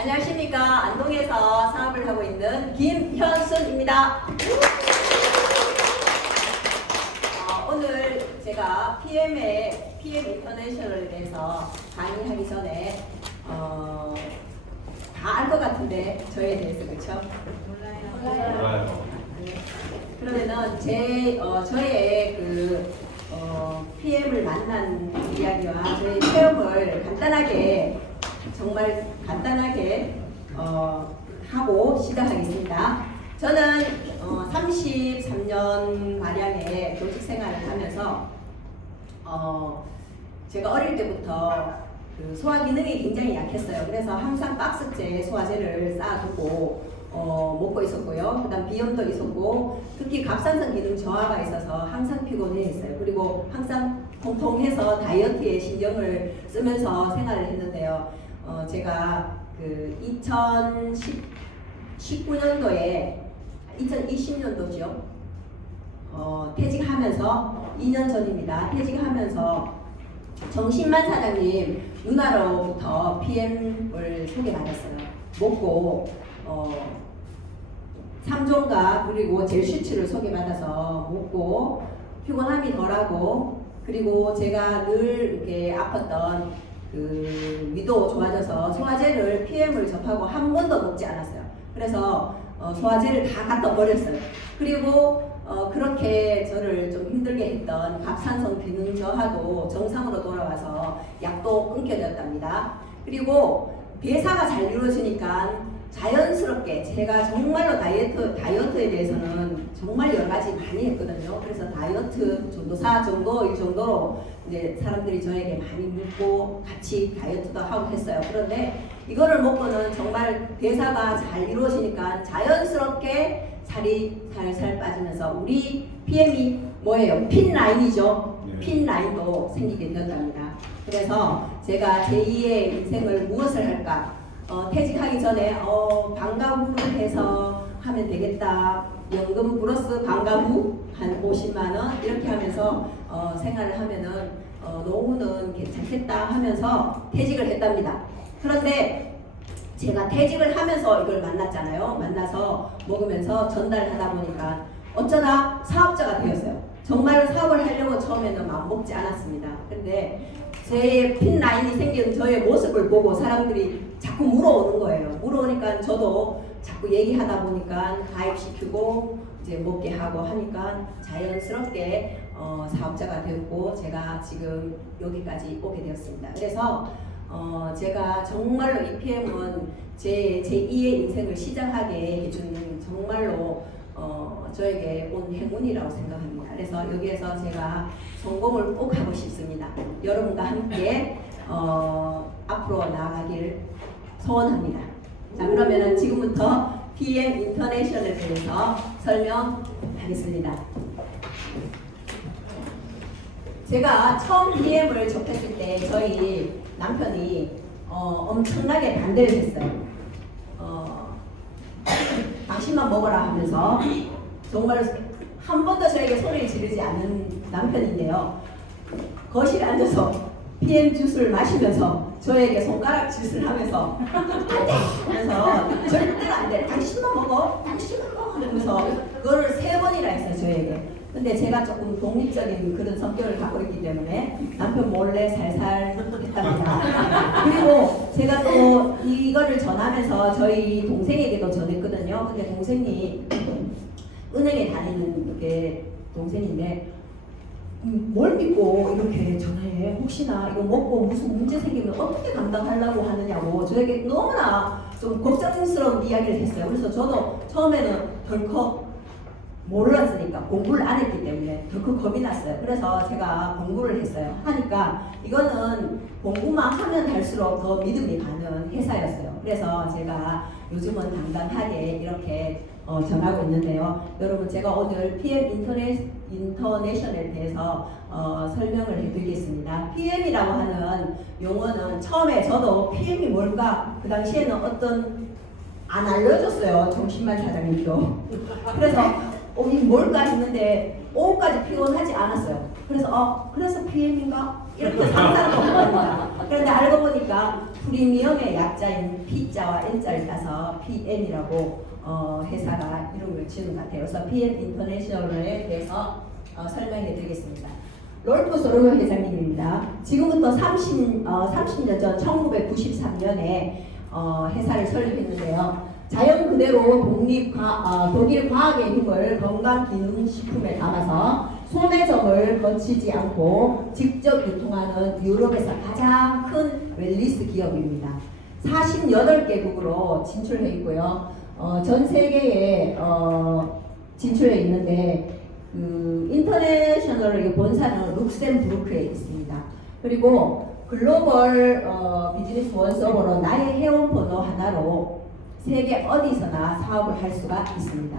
안녕하십니까. 안동에서 사업을 하고 있는 김현순입니다. 오늘 제가 PM 인터내셔널에 대해서 강의하기 전에 다 알 것 같은데 저에 대해서 그렇죠? 몰라요. 그러면은 저의 PM을 만난 이야기와 저의 체험을 정말 간단하게 하고 시작하겠습니다. 저는 33년 가량의 교직 생활을 하면서 제가 어릴 때부터 소화 기능이 굉장히 약했어요. 그래서 항상 박스째 소화제를 쌓아두고 먹고 있었고요. 그다음 비염도 있었고 특히 갑상선 기능 저하가 있어서 항상 피곤해했어요. 그리고 항상 통통해서 다이어트에 신경을 쓰면서 생활을 했는데요. 제가 2019년도에 2020년도죠. 퇴직하면서 2년 전입니다. 퇴직하면서 정신만 사장님 누나로부터 PM을 소개받았어요. 먹고 3종가 그리고 젤슈츠를 소개받아서 먹고 피곤함이 덜하고 그리고 제가 늘 이렇게 아팠던 위도 좋아져서 소화제를 PM을 접하고 한 번도 먹지 않았어요. 그래서 소화제를 다 갖다 버렸어요. 그리고 그렇게 저를 좀 힘들게 했던 갑상선 기능 저하도 정상으로 돌아와서 약도 끊겨졌답니다. 그리고 배사가 잘 이루어지니까 자연스럽게 제가 정말로 다이어트에 대해서는 정말 여러 가지 많이 했거든요. 그래서 다이어트 전도사 이 정도로 이제 사람들이 저에게 많이 묻고 같이 다이어트도 하고 했어요. 그런데 이거를 먹고는 정말 배사가 잘 이루어지니까 자연스럽게 살이 살살 빠지면서 우리 PM이 뭐예요? 핀 라인이죠. 네. 핀 라인도 생기게 되었답니다. 그래서 제가 제2의 인생을 무엇을 할까? 퇴직하기 전에 방과후를 해서 하면 되겠다. 연금 플러스 방과후 한 50만 원 이렇게 하면서 생활을 하면은 노후는 괜찮겠다 하면서 퇴직을 했답니다. 그런데 제가 퇴직을 하면서 이걸 만났잖아요. 만나서 먹으면서 전달하다 보니까 어쩌다 사업자가 되었어요. 정말 사업을 하려고 처음에는 마음 먹지 않았습니다. 근데 제 핀 라인이 생긴 저의 모습을 보고 사람들이 자꾸 물어오는 거예요. 물어오니까 저도 자꾸 얘기하다 보니까 가입시키고 이제 먹게 하고 하니까 자연스럽게 사업자가 되었고 제가 지금 여기까지 오게 되었습니다. 그래서 제가 정말로 이 PM은 제2의 인생을 시작하게 해준 정말로 저에게 온 행운이라고 생각합니다. 그래서 여기에서 제가 성공을 꼭 하고 싶습니다. 여러분과 함께 앞으로 나아가길 소원합니다. 자, 그러면은 지금부터 PM 인터내셔널에 대해서 설명하겠습니다. 제가 처음 PM을 접했을 때 저희 남편이 엄청나게 반대를 했어요. 당신만 먹어라 하면서 정말 한 번도 저에게 소리를 지르지 않는 남편인데요. 거실에 앉아서 PM 주스를 마시면서 저에게 손가락 짓을 하면서 안돼! 하면서 절대로 안돼! 당신만 먹어! 당신만 먹어! 하면서 그거를 3번이나 했어요 저에게. 근데 제가 조금 독립적인 그런 성격을 갖고 있기 때문에 남편 몰래 살살 했답니다. 그리고 제가 또 이거를 전하면서 저희 동생에게도 전했거든요. 근데 동생이 은행에 다니는 게 동생인데 뭘 믿고 이렇게 전화해? 혹시나 이거 먹고 무슨 문제 생기면 어떻게 감당하려고 하느냐고 저에게 너무나 좀 걱정스러운 이야기를 했어요. 그래서 저도 처음에는 덜컥 몰랐으니까 공부를 안 했기 때문에 덜컥 겁이 났어요. 그래서 제가 공부를 했어요. 하니까 이거는 공부만 하면 할수록 더 믿음이 가는 회사였어요. 그래서 제가 요즘은 당당하게 이렇게 전하고 있는데요. 여러분 제가 오늘 PM 인터내셔널에 대해서 설명을 해드리겠습니다. PM이라고 하는 용어는 처음에 저도 PM이 뭘까 그 당시에는 안 알려줬어요. 정신만 사장님도. 그래서 이 뭘까 했는데 오후까지 피곤하지 않았어요. 그래서 PM인가? 이렇게 상상도 못합니다. 그런데 알고 보니까 프리미엄의 약자인 P자와 N자를 따서 PM이라고 회사가 이름을 지은 것 같아요. 그래서 PM 인터내셔널에 대해서 설명해 드리겠습니다. 롤프 소르노 회장님입니다. 지금부터 30년 전 1993년에 회사를 설립했는데요. 자연 그대로 독일 과학의 힘을 건강기능식품에 담아서 소매점을 거치지 않고 직접 유통하는 유럽에서 가장 큰 웰니스 기업입니다. 48개국으로 진출해 있고요. 전 세계에 진출해 있는데 인터내셔널 본사는 룩셈부르크에 있습니다. 그리고 글로벌 비즈니스 원 서버로 나의 회원 번호 하나로 세계 어디서나 사업을 할 수가 있습니다.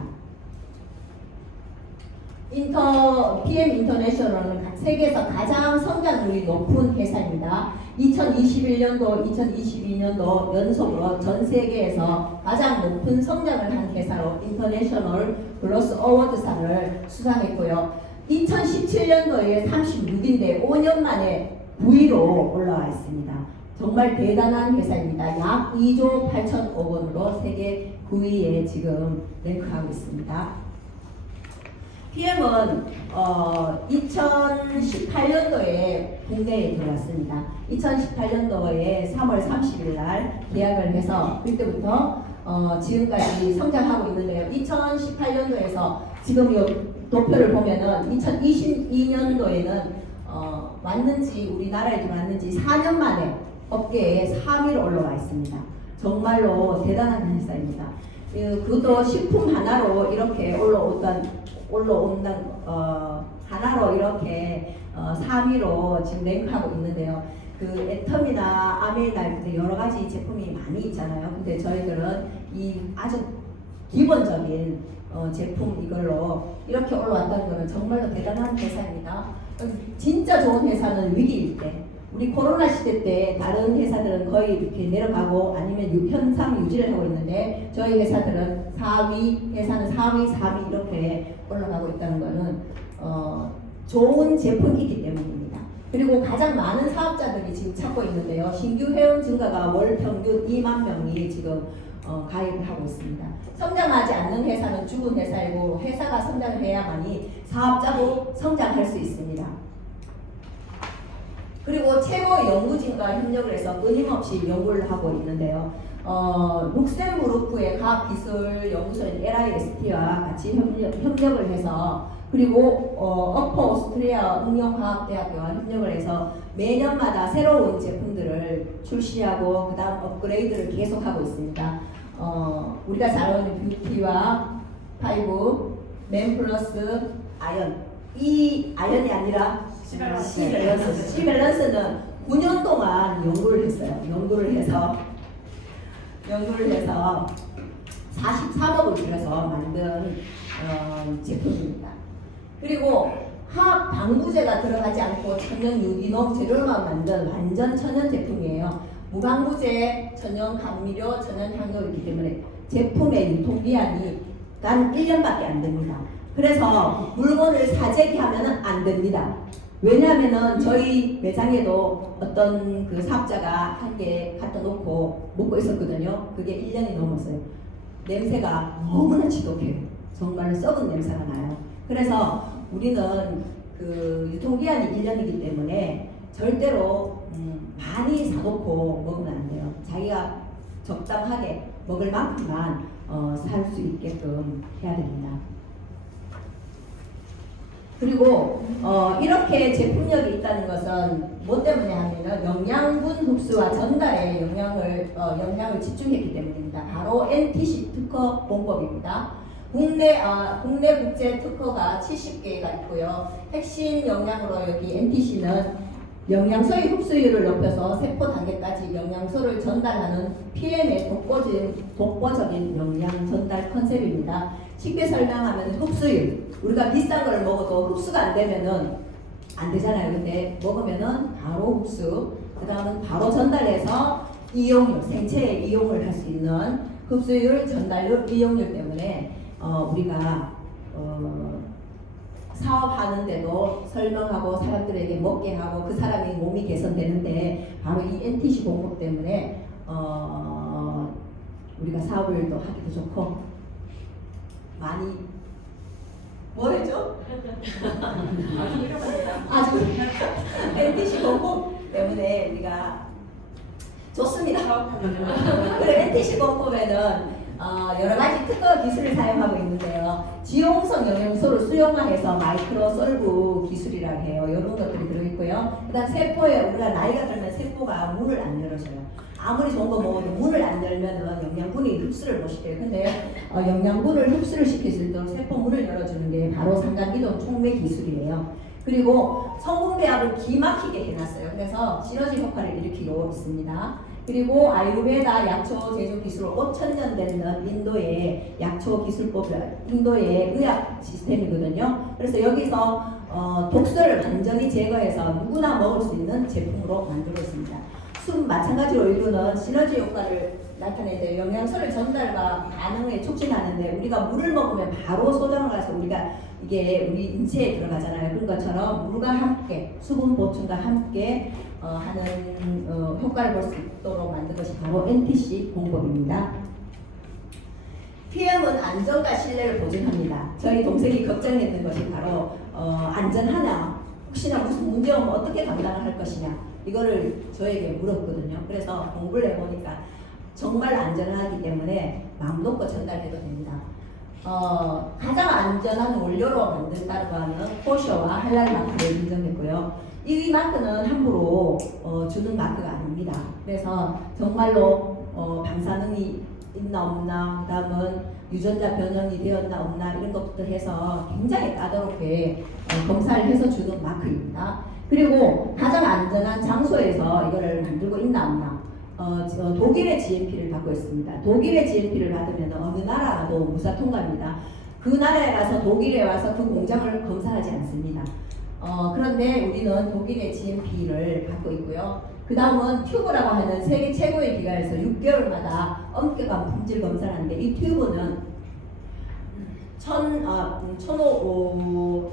PM 인터내셔널은 세계에서 가장 성장률이 높은 회사입니다. 2021년도, 2022년도 연속으로 전 세계에서 가장 높은 성장을 한 회사로 인터내셔널 플러스 어워드상을 수상했고요. 2017년도에 36인데 5년 만에 9위로 올라와 있습니다. 정말 대단한 회사입니다. 약 2조 8천억 원으로 세계 9위에 지금 랭크하고 있습니다. PM은 2018년도에 국내에 들어왔습니다. 2018년도에 3월 30일 날 계약을 해서 그때부터 지금까지 성장하고 있는데요. 2018년도에서 지금 이 도표를 보면은 2022년도에는 왔는지 우리나라에 들어왔는지 4년 만에 업계에 3위로 올라와 있습니다. 정말로 대단한 회사입니다. 그것도 식품 하나로 이렇게 하나로 이렇게 3위로 지금 랭크하고 있는데요. 그 애텀이나 아메이나 여러 가지 제품이 많이 있잖아요. 근데 저희들은 이 아주 기본적인 제품 이걸로 이렇게 올라왔다는 것은 정말로 대단한 회사입니다. 진짜 좋은 회사는 위기일 때, 우리 코로나 시대 때 다른 회사들은 거의 이렇게 내려가고 아니면 현상 유지를 하고 있는데 저희 회사들은 4위, 회사는 4위, 3위 이렇게 올라가고 있다는 것은 좋은 제품이기 때문입니다. 그리고 가장 많은 사업자들이 지금 찾고 있는데요. 신규 회원 증가가 월 평균 2만 명이 지금 가입을 하고 있습니다. 성장하지 않는 회사는 죽은 회사이고 회사가 성장을 해야만이 사업자도 성장할 수 있습니다. 그리고 최고 연구진과 협력을 해서 끊임없이 연구를 하고 있는데요. 룩셈부르크의 과학기술연구소인 LIST와 같이 협력을 해서 그리고 어퍼 오스트리아 응용과학대학교와 협력을 해서 매년마다 새로운 제품들을 출시하고 그 다음 업그레이드를 계속하고 있습니다. 우리가 잘 아는 뷰티와 파이브, 맨플러스, 아연. 이 아연이 아니라 C밸런스는 9년 동안 연구를 했어요. 연구를 해서 43억을 들여서 만든 제품입니다. 제품이고 화학 방부제가 들어가지 않고 천연 유기농 재료만 만든 완전 천연 제품이에요. 무방부제, 천연 감미료, 천연 향료이기 때문에 제품의 유통기한이 단 1년밖에 안 됩니다. 그래서 물건을 사재기 하면 안 됩니다. 왜냐하면은 저희 매장에도 어떤 그 사업자가 한 개 갖다 놓고 먹고 있었거든요. 그게 1년이 넘었어요. 냄새가 너무나 지독해요. 정말로 썩은 냄새가 나요. 그래서 우리는 그 유통기한이 1년이기 때문에 절대로 많이 사놓고 먹으면 안 돼요. 자기가 적당하게 먹을 만큼만 살 수 있게끔 해야 됩니다. 그리고 이렇게 제품력이 있다는 것은 뭐 때문에 하면은 영양분 흡수와 전달에 영향을 집중했기 때문입니다. 바로 NTC 특허 공법입니다. 국내 국제 특허가 70개가 있고요. 핵심 영양으로 여기 NTC는 영양소의 흡수율을 높여서 세포 단계까지 영양소를 전달하는 PM의 독보적인 영양 전달 컨셉입니다. 쉽게 설명하면 흡수율. 우리가 비싼 걸 먹어도 흡수가 안 되면은 안 되잖아요. 근데 먹으면은 바로 흡수. 그 다음은 바로 전달해서 이용률, 생체에 이용을 할 수 있는 흡수율, 전달률, 이용률 때문에 우리가 사업하는데도 설명하고 사람들에게 먹게 하고 그 사람이 몸이 개선되는데 바로 이 NTC 공법 때문에 우리가 사업을 또 하기도 좋고 많이 뭐랬죠? 아주 NTC 공법 때문에 우리가 좋습니다. 그래 NTC 공법에는 여러 가지 특허 기술을 사용하고 있는데요. 지용성 영양소를 수용화해서 마이크로 솔브 기술이라고 해요. 이런 것들이 들어있고요. 그다음 세포에 우리가 나이가 들면 세포가 문을 안 열어줘요. 아무리 좋은 거 먹어도 문을 안 열면은 영양분이 흡수를 못 시켜요. 근데 영양분을 흡수를 시킬 수 있도록 세포 문을 열어주는 게 바로 상단기동 촉매 기술이에요. 그리고 성분배합을 기막히게 해놨어요. 그래서 시너지 효과를 일으키고 있습니다. 그리고 아유르베다 약초 제조 기술 5,000년 되는 인도의 약초 기술법, 인도의 의학 시스템이거든요. 그래서 여기서 독소를 완전히 제거해서 누구나 먹을 수 있는 제품으로 만들고 있습니다. 술 마찬가지로 이거는 시너지 효과를 나타내는데 영양소를 전달과 반응을 촉진하는데 우리가 물을 먹으면 바로 소장을 가서 우리가 이게 우리 인체에 들어가잖아요. 그런 것처럼 물과 함께 수분 보충과 함께 하는 효과를 볼 수 있도록 만든 것이 바로 NTC 공법입니다. PM은 안전과 신뢰를 보증합니다. 저희 동생이 걱정했던 것이 바로 안전하냐, 혹시나 무슨 문제 오면 어떻게 감당을 할 것이냐 이거를 저에게 물었거든요. 그래서 공부를 해보니까 정말 안전하기 때문에 마음 놓고 전달해도 됩니다. 가장 안전한 원료로 만든다고 하는 코쇼와 할랄 마크를 인정했고요. 이 마크는 함부로 주는 마크가 아닙니다. 그래서 정말로 방사능이 있나 없나, 그 다음은 유전자 변형이 되었나 없나 이런 것부터 해서 굉장히 까다롭게 검사를 해서 주는 마크입니다. 그리고 가장 안전한 장소에서 이거를 만들고 있나 없나 독일의 GMP를 받고 있습니다. 독일의 GMP를 받으면 어느 나라도 무사 통과입니다. 그 나라에 가서 독일에 와서 그 공장을 검사하지 않습니다. 그런데 우리는 독일의 GMP를 받고 있고요. 그 다음은 튜브라고 하는 세계 최고의 기관에서 6개월마다 엄격한 품질 검사를 하는데 이 튜브는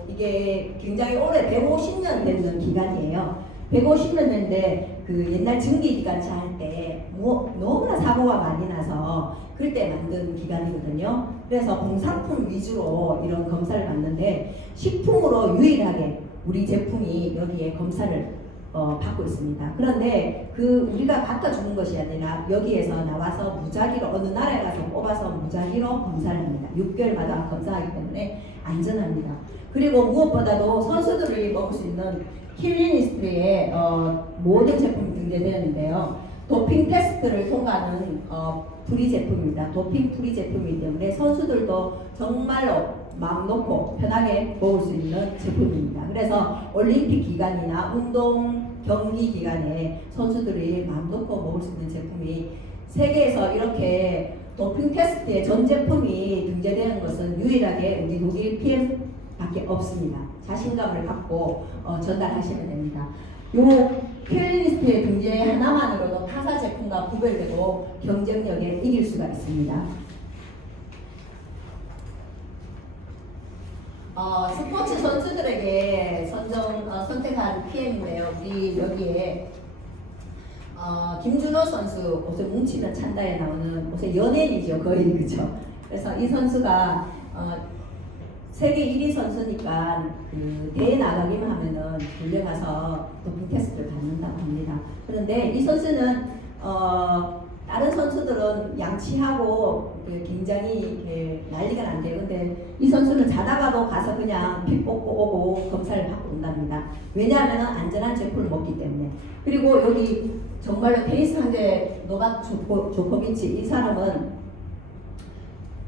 이게 굉장히 오래 150년 되는 기간이에요. 150년 됐는데 그 옛날 증기기관차 할 때 너무나 사고가 많이 나서 그럴 때 만든 기관이거든요. 그래서 공산품 위주로 이런 검사를 받는데 식품으로 유일하게 우리 제품이 여기에 검사를 받고 있습니다. 그런데 그 우리가 갖다 주는 것이 아니라 여기에서 나와서 무작위로 어느 나라에 가서 뽑아서 무작위로 검사를 합니다. 6개월마다 검사하기 때문에 안전합니다. 그리고 무엇보다도 선수들이 먹을 수 있는 킬리니스트의 모든 제품이 등재되는데요. 도핑 테스트를 통과하는 프리 제품입니다. 도핑 프리 제품이기 때문에 선수들도 정말로 마음 놓고 편하게 먹을 수 있는 제품입니다. 그래서 올림픽 기간이나 운동 경기 기간에 선수들이 마음 놓고 먹을 수 있는 제품이 세계에서 이렇게 도핑 테스트에 전 제품이 등재되는 것은 유일하게 우리 독일 PM 밖에 없습니다. 자신감을 갖고 전달하시면 됩니다. 요 킬리니스트의 등재 하나만으로도 타사 제품과 구별되고 경쟁력에 이길 수가 있습니다. 스포츠 선수들에게 선택한 PM인데요. 우리 여기에 김준호 선수 옷에 뭉치면 찬다에 나오는 옷의 연예인이죠. 거의 그죠. 그래서 이 선수가 세계 1위 선수니까 그 대회 나가기만 하면은 불려가서 도핑 테스트를 받는다고 합니다. 그런데 이 선수는 다른 선수들은 양치하고 굉장히 이렇게 난리가 난대요. 근데 이 선수는 자다가도 가서 그냥 피 뽑고 오고 검사를 받고 온답니다. 왜냐하면 안전한 제품을 먹기 때문에. 그리고 여기 정말로 테니스 황제 노박 조코비치 이 사람은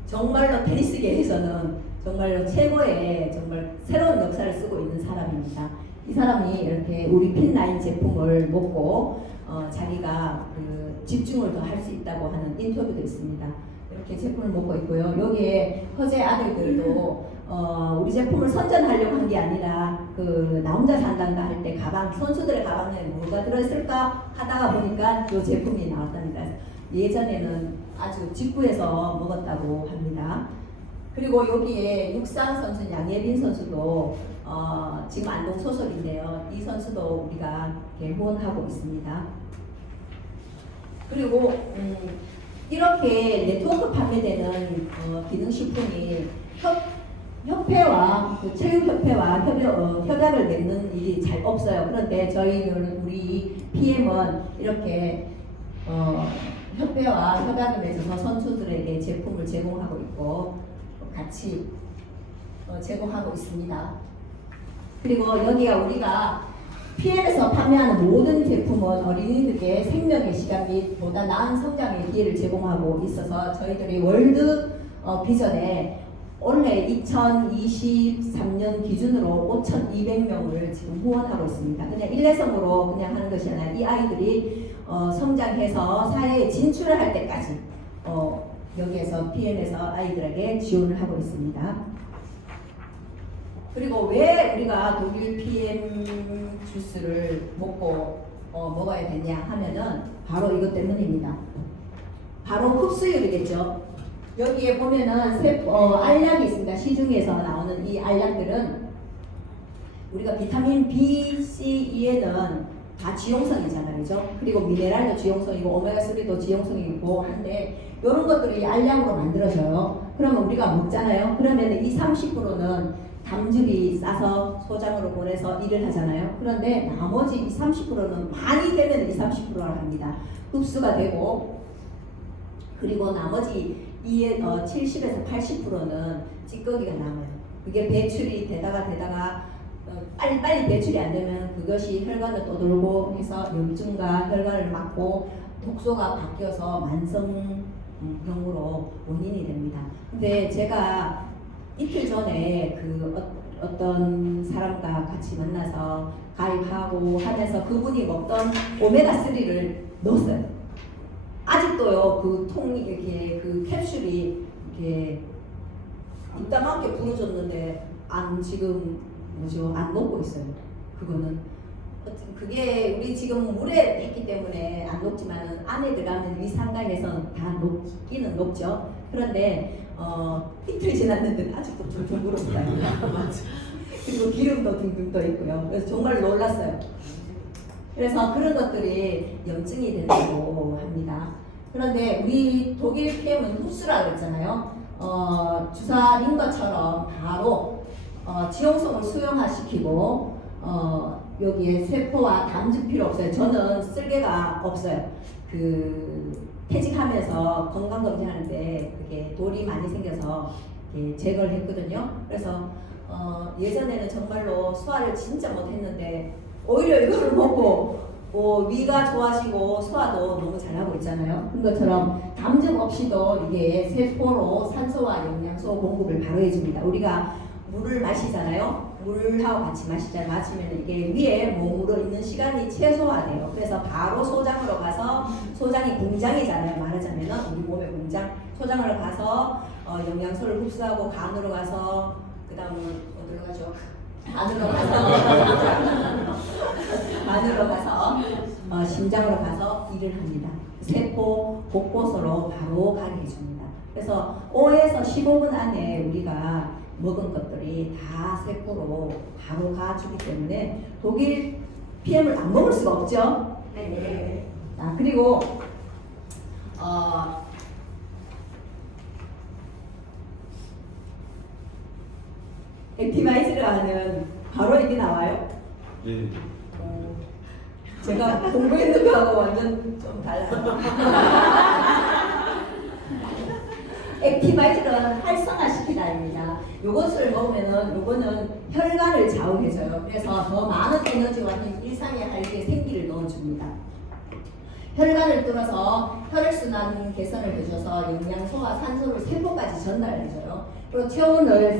정말로 테니스계에서는 정말로 최고의 정말 새로운 역사를 쓰고 있는 사람입니다. 이 사람이 이렇게 우리 핀라인 제품을 먹고 자기가 그 집중을 더 할 수 있다고 하는 인터뷰도 있습니다. 이렇게 제품을 먹고 있고요. 여기에 허재 아들들도 우리 제품을 선전하려고 한 게 아니라 그 나 혼자 산단다 할 때 가방 선수들의 가방에 뭐가 들어있을까 하다가 보니까 이 제품이 나왔답니다. 예전에는 아주 직구해서 먹었다고 합니다. 그리고 여기에 육상 선수 양예빈 선수도 지금 안동 소속인데요. 이 선수도 우리가 후원하고 있습니다. 그리고 이렇게 네트워크 판매되는 기능식품이 협회와 그 체육협회와 협약을 맺는 일이 잘 없어요. 그런데 저희는 우리 PM은 이렇게 협회와 협약을 맺어서 선수들에게 제품을 제공하고 있고 같이 제공하고 있습니다. 그리고 여기가 우리가 PM에서 판매하는 모든 제품은 어린이들에게 생명의 시간 및 보다 나은 성장의 기회를 제공하고 있어서 저희들이 월드 비전에 올해 2023년 기준으로 5,200명을 지금 후원하고 있습니다. 그냥 일회성으로 그냥 하는 것이 아니라 이 아이들이 성장해서 사회에 진출을 할 때까지 여기에서 PM에서 아이들에게 지원을 하고 있습니다. 그리고 왜 우리가 독일 PM 주스를 먹어야 되냐 하면은 바로 이것 때문입니다. 바로 흡수율이겠죠. 여기에 보면은 알약이 있습니다. 시중에서 나오는 이 알약들은 우리가 비타민 B, C, E에는 다 지용성이잖아요. 그죠? 그리고 미네랄도 지용성이고 오메가3도 지용성이 있고 한데 이런 것들이 알약으로 만들어져요. 그러면 우리가 먹잖아요. 그러면 이 30%는 담즙이 싸서 소장으로 보내서 일을 하잖아요. 그런데 나머지 이 30%는 많이 되면 이 30%를 합니다. 흡수가 되고 그리고 나머지 이 70에서 80%는 찌꺼기가 남아요. 그게 배출이 되다가 빨리 배출이 안 되면 그것이 혈관을 떠돌고 해서 염증과 혈관을 막고 독소가 바뀌어서 만성병으로 원인이 됩니다. 근데 제가 이틀 전에 어떤 사람과 같이 만나서 가입하고 하면서 그분이 먹던 오메가3를 넣었어요. 아직도요, 그 통이 이렇게 그 캡슐이 이렇게 이따만하게 부러졌는데 안 녹고 있어요. 그게 우리 지금 물에 했기 때문에 안 녹지만은 안에 들어가는 위산강에서 다 녹기는 녹죠. 그런데 이틀 지났는데 아직도 둥둥 불었어요. 그리고 기름도 둥둥 떠 있고요. 그래서 정말 놀랐어요. 그래서 그런 것들이 염증이 된다고 합니다. 그런데 우리 독일 PM은 흡수라고 그랬잖아요. 주사인 것처럼 바로 지용성을 수용화시키고 여기에 세포와 담즙 필요 없어요. 저는 쓸개가 없어요. 퇴직하면서 건강검진하는데 그게 돌이 많이 생겨서 제거를 했거든요. 그래서 예전에는 정말로 소화를 진짜 못했는데 오히려 이거를 먹고 위가 좋아지고 소화도 너무 잘하고 있잖아요. 그런 것처럼 담즙 없이도 이게 세포로 산소와 영양소 공급을 바로 해줍니다. 우리가 물을 마시잖아요. 물하고 같이 마시면 이게 위에 몸으로 있는 시간이 최소화돼요. 그래서 바로 소장으로 가서 소장이 공장이잖아요. 말하자면 우리 몸의 공장. 소장으로 가서 영양소를 흡수하고 간으로 가서 그 다음은 어디로 가죠? 안으로 가서 심장으로 가서 일을 합니다. 세포 곳곳으로 바로 가게 해줍니다. 그래서 5에서 15분 안에 우리가 먹은 것들이 다 세포로 바로 가주기 때문에 독일 PM을 안 먹을 수가 없죠. 네. 자, 그리고 액티바이즈를 하는 바로 이게 나와요. 예. 제가 공부했는 거하고 완전 좀 달라요. 액티바이즈는 활성화시키다입니다. 요것을 먹으면은 요거는 혈관을 좌우해줘요. 그래서 더 많은 에너지와 힘, 일상의 활기에 생기를 넣어줍니다. 혈관을 뚫어서 혈액순환 개선을 해줘서 영양소와 산소를 세포까지 전달해줘요. 그리고 체온을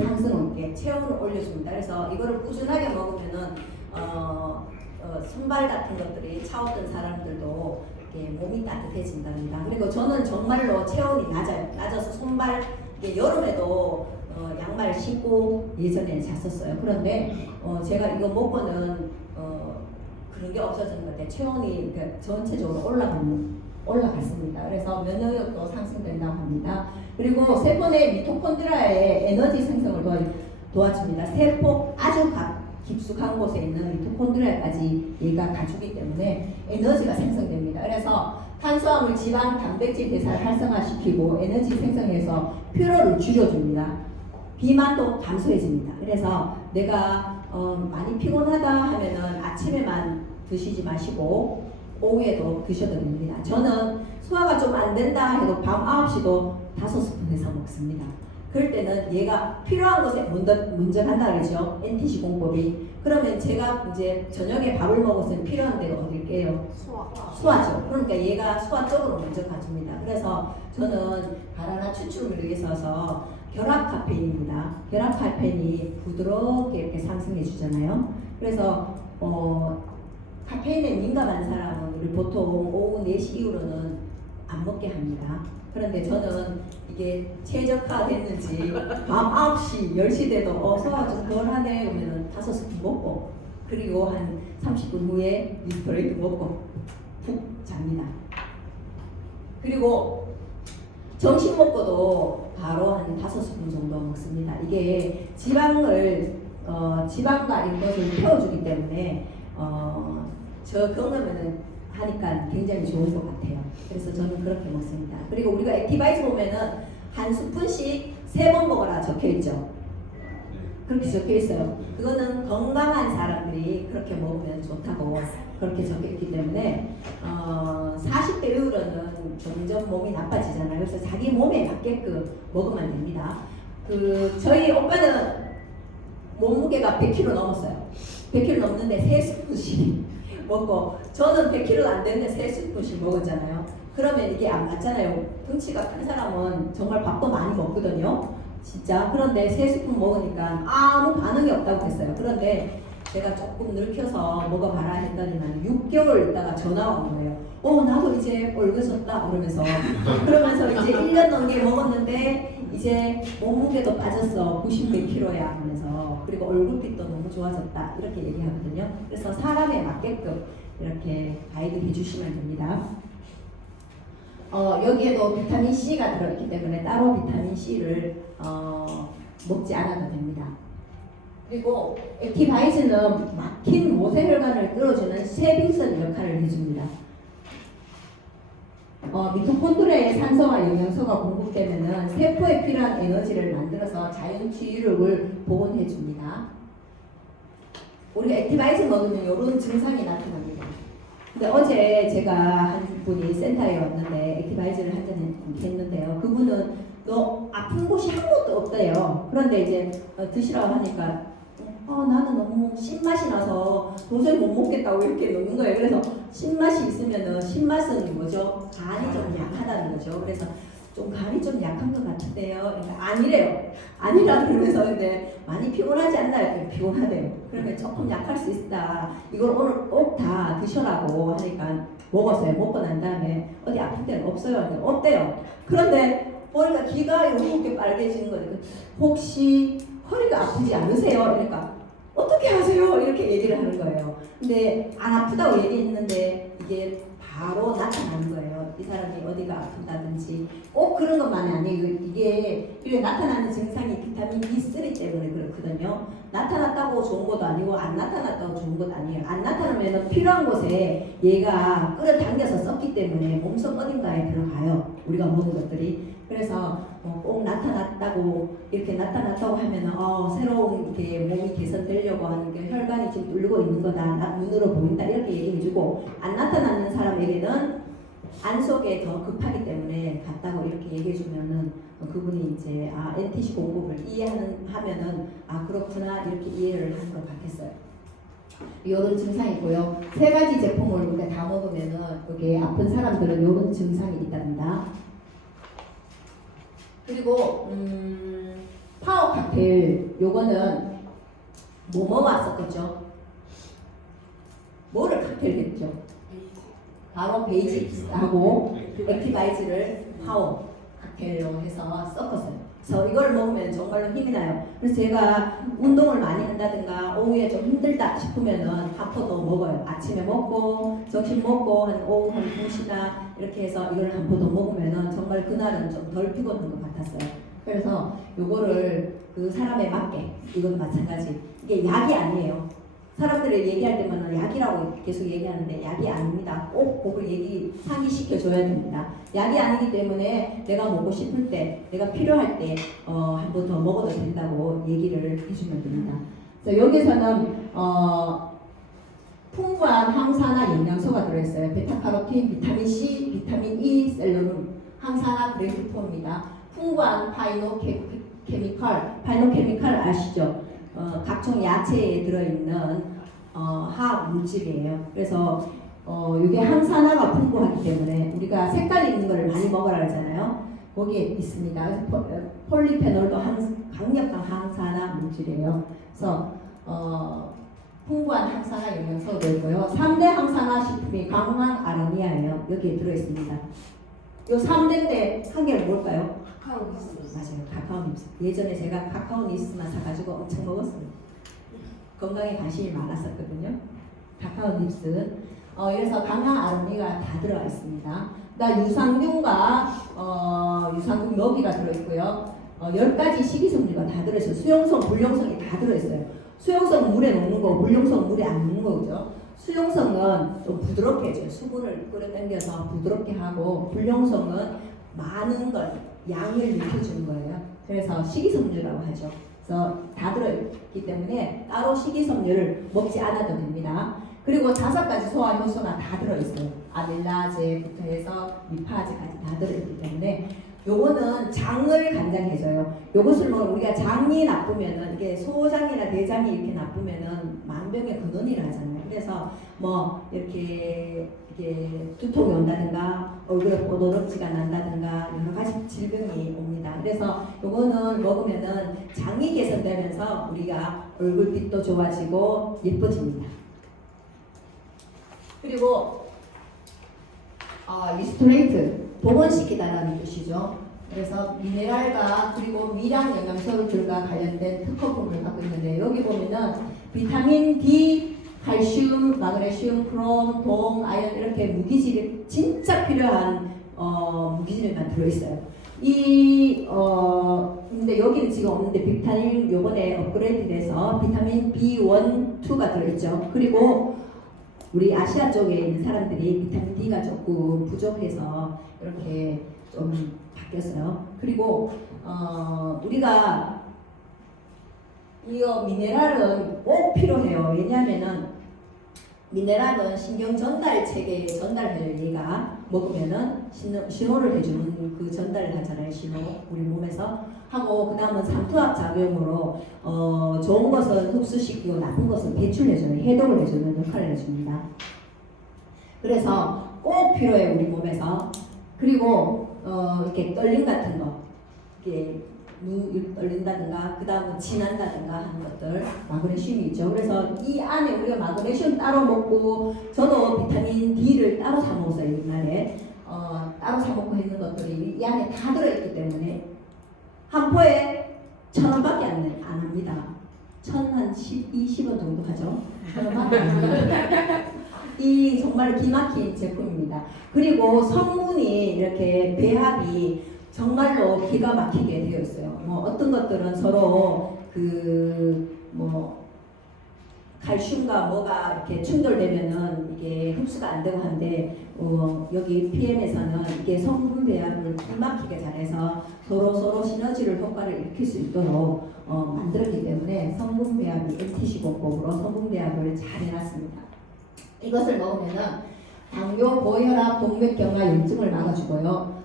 체온을 올려줍니다. 그래서 이거를 꾸준하게 먹으면은 손발 같은 것들이 차웠던 사람들도 이렇게 몸이 따뜻해진답니다. 그리고 저는 정말로 체온이 낮아서 손발 여름에도 양말 신고 예전에 잤었어요. 그런데 제가 이거 먹고는 그런 게 없어진 것 같아요. 체온이 전체적으로 올라갔습니다. 그래서 면역력도 상승된다고 합니다. 합니다. 그리고 세포 내 미토콘드리아의 에너지 생성을 도와줍니다. 세포 아주 깊숙한 곳에 있는 미토콘드리아까지 얘가 가주기 때문에 에너지가 생성됩니다. 그래서 탄수화물, 지방, 단백질 대사를 활성화시키고 에너지 생성해서 피로를 줄여줍니다. 비만도 감소해집니다. 그래서 내가 많이 피곤하다 하면은 아침에만 드시지 마시고 오후에도 드셔도 됩니다. 저는 소화가 좀 안 된다 해도 밤 9시도 5스푼 해서 먹습니다. 그럴 때는 얘가 필요한 것에 먼저 간다 그러죠. NTC 공법이. 그러면 제가 이제 저녁에 밥을 먹었으면 필요한 데가 어딜게요? 소화죠. 그러니까 얘가 소화 쪽으로 먼저 가줍니다. 그래서 저는 가라나 추출을 위해서 결합 카페인입니다. 결합 카페인이 부드럽게 이렇게 상승해 주잖아요. 그래서 카페인에 민감한 사람은 보통 오후 4시 이후로는 안 먹게 합니다. 그런데 저는 이게 최적화됐는지 밤 9시, 10시 돼도 소화가 좀 덜하네 그러면 5스푼 먹고 그리고 한 30분 후에 뉴스브레이크 먹고 푹 잡니다. 그리고 점심 먹고도 바로 한 5스푼 정도 먹습니다. 이게 지방과 이런 것을 태워주기 때문에 저 경험에는 하니까 굉장히 좋은 것 같아요. 그래서 저는 그렇게 먹습니다. 그리고 우리가 액티바이즈 보면은 한 스푼씩 3번 먹어라 적혀있죠. 그렇게 적혀있어요. 그거는 건강한 사람들이 그렇게 먹으면 좋다고 그렇게 적혀있기 때문에 40대 이후로는 점점 몸이 나빠지잖아요. 그래서 자기 몸에 맞게끔 먹으면 됩니다. 저희 오빠는 몸무게가 100kg 넘었어요. 100kg 넘는데 3스푼씩 먹고 저는 100kg 안 되는데 3스푼씩 먹었잖아요. 그러면 이게 안 맞잖아요. 덩치가 큰 사람은 정말 밥도 많이 먹거든요. 진짜. 그런데 3스푼 먹으니까 아무 반응이 없다고 했어요. 그런데 제가 조금 늙혀서 먹어봐라 했더니만 6개월 있다가 전화가 온 거예요. 나도 이제 올겨졌다 그러면서 이제 1년 넘게 먹었는데 이제 몸무게도 빠졌어. 90몇 kg야 하면서 그리고 얼굴빛도 너무 좋아졌다 이렇게 얘기하거든요. 그래서 사람에 맞게끔 이렇게 가이드 해주시면 됩니다. 여기에도 비타민 C가 들어있기 때문에 따로 비타민 C를 먹지 않아도 됩니다. 그리고 액티바이즈는 막힌 모세혈관을 뚫어주는 쇠빙선 역할을 해줍니다. 미토콘드리아의 산소와 영양소가 공급되면 세포에 필요한 에너지를 만들어서 자연 치유력을 복원해줍니다. 우리가 액티바이즈 먹으면 이런 증상이 나타납니다. 근데 어제 제가 한 분이 센터에 왔는데 액티바이즈를 한 잔 했는데요. 그분은 너 아픈 곳이 한 곳도 없대요. 그런데 이제 드시라고 하니까 나는 너무 신맛이 나서 도저히 못 먹겠다고 이렇게 먹는 거예요. 그래서 신맛이 있으면은 신맛은 뭐죠? 간이 좀 약하다는 거죠. 그래서 좀 간이 좀 약한 것 같은데요. 그러니까 아니래요. 아니라 그러면서 근데 많이 피곤하지 않나요? 피곤하대요. 그러면 조금 약할 수 있다. 이걸 오늘 꼭 다 드셔라고 하니까 먹었어요. 먹고 난 다음에 어디 아픈 데는 없어요. 없대요. 그런데 보니까 귀가 이렇게 빨개지는 거예요. 혹시 허리가 아프지 않으세요? 그러니까 어떻게 하세요? 이렇게 얘기를 하는 거예요. 근데 안 아프다고 얘기했는데 이게 바로 나타나는 거예요. 이 사람이 어디가 아픈다든지 꼭 그런 것만이 아니에요. 이게 나타나는 증상이 비타민 B3 때문에 그렇거든요. 나타났다고 좋은 것도 아니고 안 나타났다고 좋은 것도 아니에요. 안 나타나면 필요한 곳에 얘가 끌어당겨서 썼기 때문에 몸속 어딘가에 들어가요. 우리가 먹은 것들이. 그래서 꼭 나타났다고 이렇게 나타났다고 하면은 새로운 이렇게 몸이 개선되려고 하는 게 혈관이 지금 뚫리고 있는 거다. 눈으로 보인다. 이렇게 얘기해주고 안 나타나는 사람에게는 안 속에 더 급하기 때문에 갔다고 이렇게 얘기해주면은 그분이 이제 NTC 공급을 하면은 그렇구나 이렇게 이해를 하는 것 같겠어요. 이런 증상이 있고요. 3가지 제품을 우리가 다 먹으면은 여기 아픈 사람들은 이런 증상이 있답니다. 그리고 파워 칵테일 요거는 뭐 왔었겠죠? 뭐를 칵테일 했죠? 바로 베이직하고 액티바이즈를 파워 칵테일로 해서 섞었어요. 그래서 이걸 먹으면 정말로 힘이 나요. 그래서 제가 운동을 많이 한다든가 오후에 좀 힘들다 싶으면은 한 포 더 먹어요. 아침에 먹고 점심 먹고 한 오후 한 2시간 이렇게 해서 이걸 한 포도 먹으면은 정말 그날은 좀 덜 피곤한 것 같았어요. 그래서 요거를 그 사람에 맞게 이것도 마찬가지. 이게 약이 아니에요. 사람들을 얘기할 때마다 약이라고 계속 얘기하는데 약이 아닙니다. 꼭 그걸 상기시켜줘야 됩니다. 약이 아니기 때문에 내가 먹고 싶을 때, 내가 필요할 때 한 번 더 먹어도 된다고 얘기를 해주면 됩니다. 그래서 여기서는 풍부한 항산화 영양소가 들어있어요. 베타카로틴, 비타민 C, 비타민 E, 셀룰륨, 항산화 그래프토입니다. 풍부한 파이노케미칼 아시죠? 각종 야채에 들어있는 화학 물질이에요. 그래서 이게 항산화가 풍부하기 때문에 우리가 색깔 있는 걸 많이 먹으라 그러잖아요. 거기에 있습니다. 그래서 폴리페놀도 강력한 항산화 물질이에요. 그래서 풍부한 항산화 영양소도 있고요. 3대 항산화 식품이 강황 아로니아예요. 여기에 들어있습니다. 요 3대인데 한 개는 뭘까요? 카카오 닙스. 맞아요. 카카오 닙스. 예전에 제가 카카오 닙스만 사가지고 엄청 먹었어요. 건강에 관심이 많았었거든요. 카카오 닙스. 그래서 강황 아로니아가 다 들어가 있습니다. 유산균과 유산균 여기가 들어있고요. 10가지 식이섬유가 다 들어있어요. 수용성, 불용성이 다 들어있어요. 수용성 물에 녹는 거, 불용성 물에 안 녹는 거죠. 수용성은 좀 부드럽게 해줘요. 수분을 끌어당겨서 부드럽게 하고, 불용성은 많은 걸, 양을 익혀주는 거예요. 그래서 식이섬유라고 하죠. 그래서 다 들어있기 때문에 따로 식이섬유를 먹지 않아도 됩니다. 그리고 5가지 소화 효소가 다 들어있어요. 아밀라제부터 해서 미파제까지 다 들어있기 때문에 요거는 장을 간장해줘요. 요것을 먹으면 우리가 장이 나쁘면은 이게 소장이나 대장이 이렇게 나쁘면은 만병의 근원이라 하잖아요. 그래서 뭐 이렇게 두통이 온다든가 얼굴에 뽀드럽지가 난다든가 여러 가지 질병이 옵니다. 그래서 요거는 먹으면은 장이 개선되면서 우리가 얼굴빛도 좋아지고 예뻐집니다. 그리고 리스토레이트 복원시키다라는 뜻이죠. 그래서 미네랄과 그리고 미량 영양소들과 관련된 특허품을 갖고 있는데 여기 보면은 비타민 D, 칼슘, 마그네슘, 크롬, 동, 아연 이렇게 무기질이 진짜 필요한 무기질만 들어있어요. 근데 여기는 지금 없는데 비타민 요번에 업그레이드돼서 비타민 B1, 2가 들어있죠. 그리고 우리 아시아 쪽에 있는 사람들이 비타민 D가 조금 부족해서 이렇게 좀 바뀌었어요. 그리고 우리가 이 미네랄은 꼭 필요해요. 왜냐하면은 미네랄은 신경 전달 체계에 전달해요. 얘가 먹으면은 신호를 해주는 그 전달을 하잖아요. 신호 우리 몸에서 하고, 그 다음은 삼투압 작용으로 좋은 것은 흡수시키고 나쁜 것은 배출해줘요. 해독을 해주는 역할을 해줍니다. 그래서 꼭 필요해 우리 몸에서. 그리고 이렇게 떨림 같은 거, 이렇게 떨린다든가, 그 다음은 진한다든가 하는 것들, 마그네슘이 있죠. 그래서 이 안에 우리가 마그네슘 따로 먹고, 저도 비타민 D를 따로 사 먹었어요. 옛날에 따로 사 먹고 있는 것들이 이 안에 다 들어있기 때문에 한 포에 1,000원밖에 안 합니다. 20원 정도 하죠. 1,000원밖에 안 합니다. 이 정말 기막힌 제품입니다. 그리고 성분이 이렇게 배합이 정말로 기가 막히게 되어 있어요. 뭐 어떤 것들은 서로 칼슘과 뭐가 이렇게 충돌되면은 이게 흡수가 안 되고 한데, 여기 PM에서는 이게 성분 배합을 기막히게 잘해서 서로 시너지를 효과를 일으킬 수 있도록 만들었기 때문에 성분 배합이 MTC 공법으로 성분 배합을 잘 해놨습니다. 이것을 먹으면은 당뇨, 고혈압, 동맥경화 염증을 막아주고요.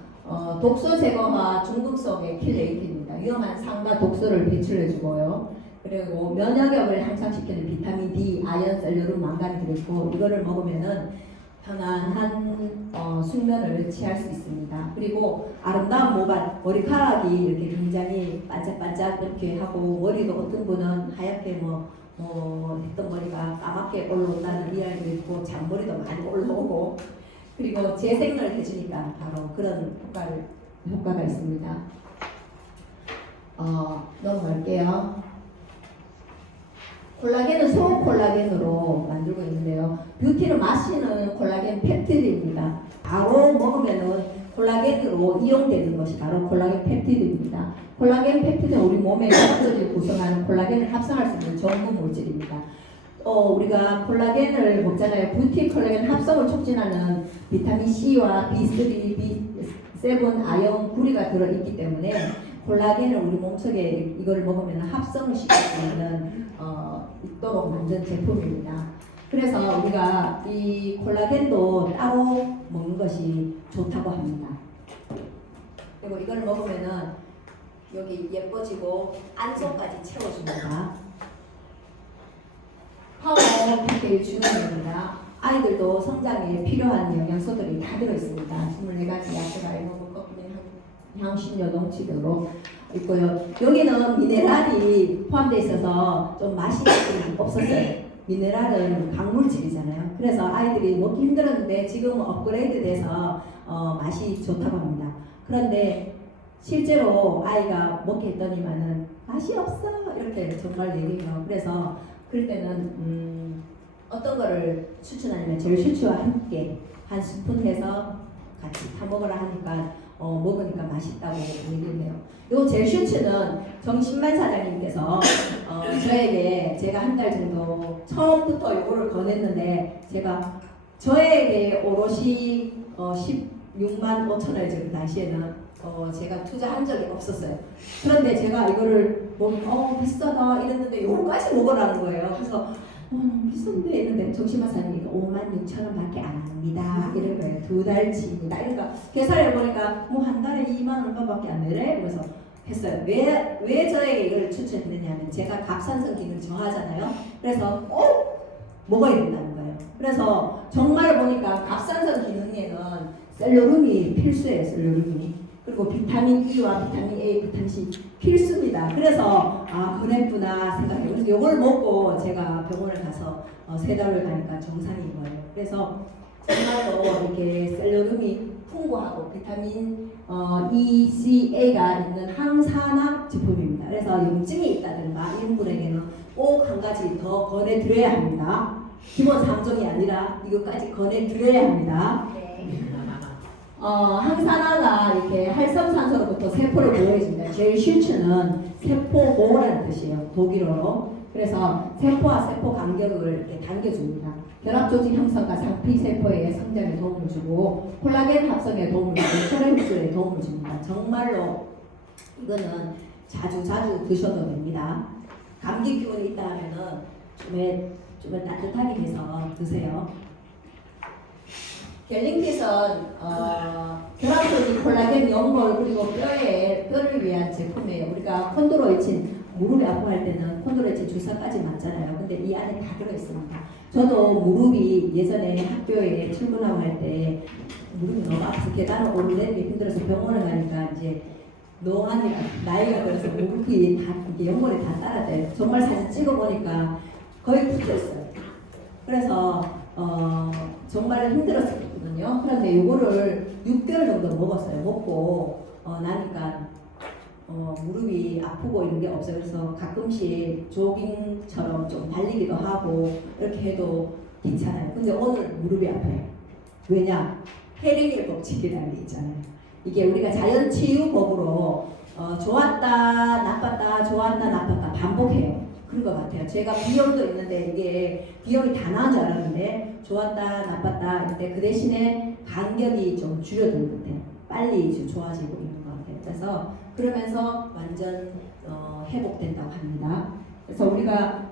독소 제거와 중금속의 킬레이트입니다. 위험한 상과 독소를 배출해주고요. 그리고 면역력을 향상시키는 비타민 D, 아연, 셀룰륨, 망간이 들어있고, 이거를 먹으면은 편안한 숙면을 취할 수 있습니다. 그리고 아름다운 머리카락이 이렇게 굉장히 반짝반짝 이렇게 하고, 머리도 어떤 분은 하얗게 했던 머리가 까맣게 올라온다는 이야기도 있고, 잔머리도 많이 올라오고, 그리고 재생을 해주니까 바로 그런 효과가 있습니다. 넘어갈게요. 콜라겐은 소콜라겐으로 만들고 있는데요. 뷰티를 마시는 콜라겐 펩티드입니다. 바로 먹으면은 콜라겐으로 이용되는 것이 바로 콜라겐 펩티드입니다. 콜라겐 펩티드는 우리 몸의 각질을 구성하는 콜라겐을 합성할 수 있는 전문 물질입니다. 우리가 콜라겐을 먹잖아요. 뷰티 콜라겐 합성을 촉진하는 비타민 C와 B3, B7, 아연, 구리가 들어있기 때문에 콜라겐을 우리 몸속에 이거를 먹으면 합성을 시킬 수 있는 있도록 만든 제품입니다. 그래서 우리가 이 콜라겐도 따로 먹는 것이 좋다고 합니다. 그리고 이걸 먹으면은 여기 예뻐지고 안쪽까지 채워줍니다. 파워 팩트를 주는 겁니다. 아이들도 성장에 필요한 영양소들이 다 들어있습니다. 24가지 야채가 이런 거 향신료 넘치도록 있고요. 여기는 미네랄이 포함되어 있어서 좀 맛이 없었어요. 미네랄은 강물질이잖아요. 그래서 아이들이 먹기 힘들었는데 지금 업그레이드 돼서 맛이 좋다고 합니다. 그런데 실제로 아이가 먹게 했더니만은 맛이 없어 이렇게 정말 얘기해요. 그래서 그럴 때는 어떤 거를 추천하냐면 젤슈츠와 함께 한 스푼 해서 같이 타 먹으라 하니까 먹으니까 맛있다고 얘기를 해요. 요 젤슈츠는 정신만 사장님께서 저에게 제가 한 달 정도 처음부터 요거를 권했는데 제가 저에게 오롯이 16만 5천 원을 지금 당시에는 제가 투자한 적이 없었어요. 그런데 제가 이거를 비싸다 이랬는데 요거까지 먹으라는 거예요. 그래서 너무 비싼데 이랬는데 정신마사님이 5만 6천 원밖에 안 합니다. 이런 거예요. 2달치입니다. 그러니까 계산해 보니까 뭐 한 달에 2만 얼마밖에 안 되래. 그래서 했어요. 왜 저에게 이걸 추천했느냐면 제가 갑상선 기능 저하잖아요. 그래서 꼭 먹어야 된다는 거예요. 그래서 정말 보니까 갑상선 기능에는 셀러룸이 필수예요. 셀러룸이. 그리고 비타민 E와 비타민 A, 비타민 C 필수입니다. 그래서 그랬구나 생각해요. 그래서 이걸 먹고 제가 병원을 가서 3달을 가니까 정상인 거예요. 그래서 정말로 이렇게 셀러룸이 풍부하고 비타민 E, C, A가 있는 항산화 제품입니다. 그래서 염증이 있다든가 이런 분에게는 꼭 한 가지 더 권해드려야 합니다. 기본 3종이 아니라 이것까지 권해드려야 합니다. 항산화가 이렇게 활성산소로부터 세포를 보호해줍니다. 젤슈츠는 세포 보호라는 뜻이에요. 독일어로. 그래서 세포와 세포 간격을 이렇게 당겨줍니다. 결합조직 형성과 상피세포의 성장에 도움을 주고 콜라겐 합성에 도움을 주고 혈액 흡수에 도움을 줍니다. 정말로 이거는 자주 드셔도 됩니다. 감기 기운이 있다 하면은 좀 따뜻하게 해서 드세요. 갤링핏은 결합조직 콜라겐 연골 그리고 뼈를 위한 제품이에요. 우리가 콘드로이친 무릎이 아파할 때는 콘드로이친 주사까지 맞잖아요. 근데 이 안에 다 들어있습니다. 저도 무릎이 예전에 학교에 출근하고 할 때 무릎이 너무 아파서 계단을 오르내리기 힘들어서 병원을 가니까 이제 노안이라 나이가 들어서 무릎이 다 이게 연골이 다 따라져요. 정말 사진 찍어보니까 거의 붙어있어요. 그래서 정말 힘들었거든요. 그런데 이거를 6개월 정도 먹었어요. 먹고 나니까 무릎이 아프고 이런 게 없어요. 그래서 가끔씩 조깅처럼 좀 달리기도 하고 이렇게 해도 괜찮아요. 근데 오늘 무릎이 아파요. 왜냐? 헤링의 법칙이라는 게 있잖아요. 이게 우리가 자연치유법으로 좋았다 나빴다 좋았다 나빴다 반복해요. 그런 것 같아요. 제가 비염도 있는데 이게 비염이 다 나은 줄 알았는데 좋았다 나빴다 근데 그 대신에 간격이 좀 줄여든 것 같아요. 빨리 좋아지고 있는 것 같아요. 그래서 그러면서 완전 회복된다고 합니다. 그래서 우리가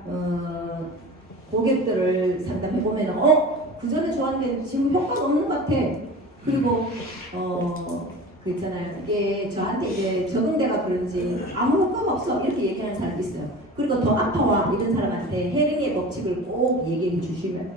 고객들을 상담해보면 그 전에 좋았는데 지금 효과가 없는 것 같아. 그리고 그 있잖아요. 이게 저한테 이제 적응돼가 그런지 아무 효과가 없어 이렇게 얘기하는 사람이 있어요. 그리고 더 아파와 이런 사람한테 헤링의 법칙을 꼭 얘기해 주셔야 돼요.